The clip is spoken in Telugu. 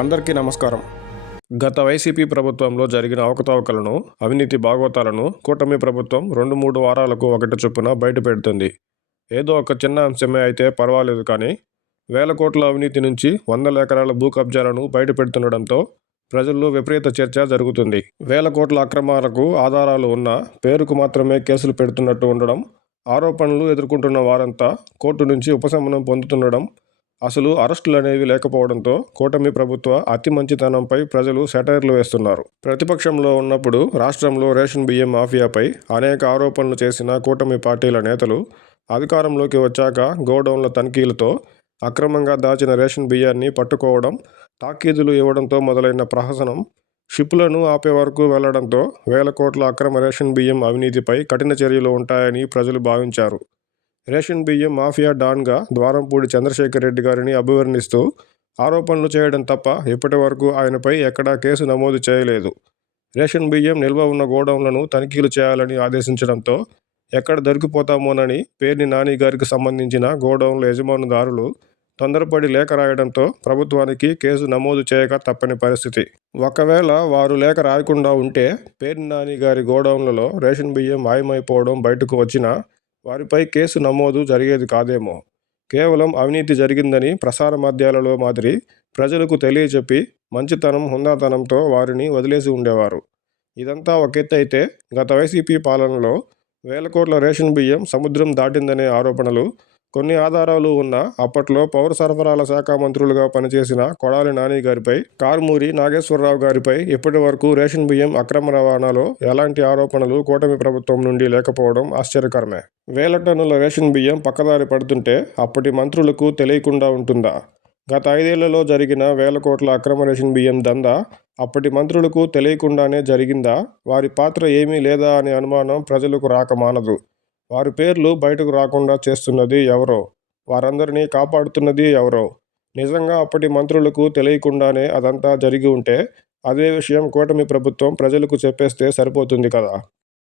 అందరికీ నమస్కారం. గత వైసీపీ ప్రభుత్వంలో జరిగిన అవకతవకలను, అవినీతి బాగోతాలను కూటమి ప్రభుత్వం 2-3 వారాలకు ఒకటి చొప్పున బయటపెడుతుంది. ఏదో ఒక చిన్న అంశమే అయితే పర్వాలేదు కానీ, వేల కోట్ల అవినీతి నుంచి వందల ఎకరాల భూ కబ్జాలను బయటపెడుతుండడంతో ప్రజల్లో విపరీత చర్చ జరుగుతుంది. వేల కోట్ల అక్రమాలకు ఆధారాలు ఉన్నా పేరుకు మాత్రమే కేసులు పెడుతున్నట్టు ఉండడం, ఆరోపణలు ఎదుర్కొంటున్న వారంతా కోర్టు నుంచి ఉపశమనం పొందుతుండడం, అసలు అరెస్టులనేవి లేకపోవడంతో కూటమి ప్రభుత్వ అతి మంచితనంపై ప్రజలు సెటైర్లు వేస్తున్నారు. ప్రతిపక్షంలో ఉన్నప్పుడు రాష్ట్రంలో రేషన్ బియ్యం మాఫియాపై అనేక ఆరోపణలు చేసిన కూటమి పార్టీల నేతలు అధికారంలోకి వచ్చాక గోడౌన్ల తనిఖీలతో అక్రమంగా దాచిన రేషన్ బియ్యాన్ని పట్టుకోవడం, తాకీదులు ఇవ్వడంతో మొదలైన ప్రహసనం షిప్పులను ఆపే వరకు వెళ్లడంతో వేల కోట్ల అక్రమ రేషన్ బియ్యం అవినీతిపై కఠిన చర్యలు ఉంటాయని ప్రజలు భావించారు. రేషన్ బియ్యం మాఫియా డాన్గా ద్వారంపూడి చంద్రశేఖర్ రెడ్డి గారిని అభివర్ణిస్తూ ఆరోపణలు చేయడం తప్ప ఇప్పటి వరకు ఆయనపై ఎక్కడా కేసు నమోదు చేయలేదు. రేషన్ బియ్యం నిల్వ ఉన్న గోడౌన్లను తనిఖీలు చేయాలని ఆదేశించడంతో ఎక్కడ దొరికిపోతామోనని పేర్ని నాని గారికి సంబంధించిన గోడౌన్ల యజమానుదారులు తొందరపడి లేఖ రాయడంతో ప్రభుత్వానికి కేసు నమోదు చేయక తప్పని పరిస్థితి. ఒకవేళ వారు లేఖ రాయకుండా ఉంటే పేర్ని నాని గారి గోడౌన్లలో రేషన్ బియ్యం మాయమైపోవడం బయటకు వచ్చినా వారిపై కేసు నమోదు జరిగేది కాదేమో. కేవలం అవినీతి జరిగిందని ప్రసార మాధ్యాలలో మాదిరి ప్రజలకు తెలియచెప్పి మంచితనం, హుందాతనంతో వారిని వదిలేసి ఉండేవారు. ఇదంతా ఒకెత్తైతే గత వైసీపీ పాలనలో వేల కోట్ల రేషన్ బియ్యం సముద్రం దాటిందనే ఆరోపణలు, కొన్ని ఆధారాలు ఉన్న అప్పట్లో పౌర సరఫరాల శాఖ మంత్రులుగా పనిచేసిన కొడాలి నాని గారిపై, కారుమూరి నాగేశ్వరరావు గారిపై ఇప్పటి వరకు రేషన్ బియ్యం అక్రమ రవాణాలో ఎలాంటి ఆరోపణలు కూటమి ప్రభుత్వం నుండి లేకపోవడం ఆశ్చర్యకరమే. వేల టన్నుల రేషన్ బియ్యం పక్కదారి పడుతుంటే అప్పటి మంత్రులకు తెలియకుండా ఉంటుందా? గత 5 ఏళ్లలో జరిగిన వేల కోట్ల అక్రమ రేషన్ బియ్యం దందా అప్పటి మంత్రులకు తెలియకుండానే జరిగిందా? వారి పాత్ర ఏమీ లేదా అనే అనుమానం ప్రజలకు రాక మానదు. వారి పేర్లు బయటకు రాకుండా చేస్తున్నది ఎవరో, వారందరినీ కాపాడుతున్నది ఎవరో? నిజంగా అప్పటి మంత్రులకు తెలియకుండానే అదంతా జరిగి ఉంటే అదే విషయం కూటమి ప్రభుత్వం ప్రజలకు చెప్పేస్తే సరిపోతుంది కదా.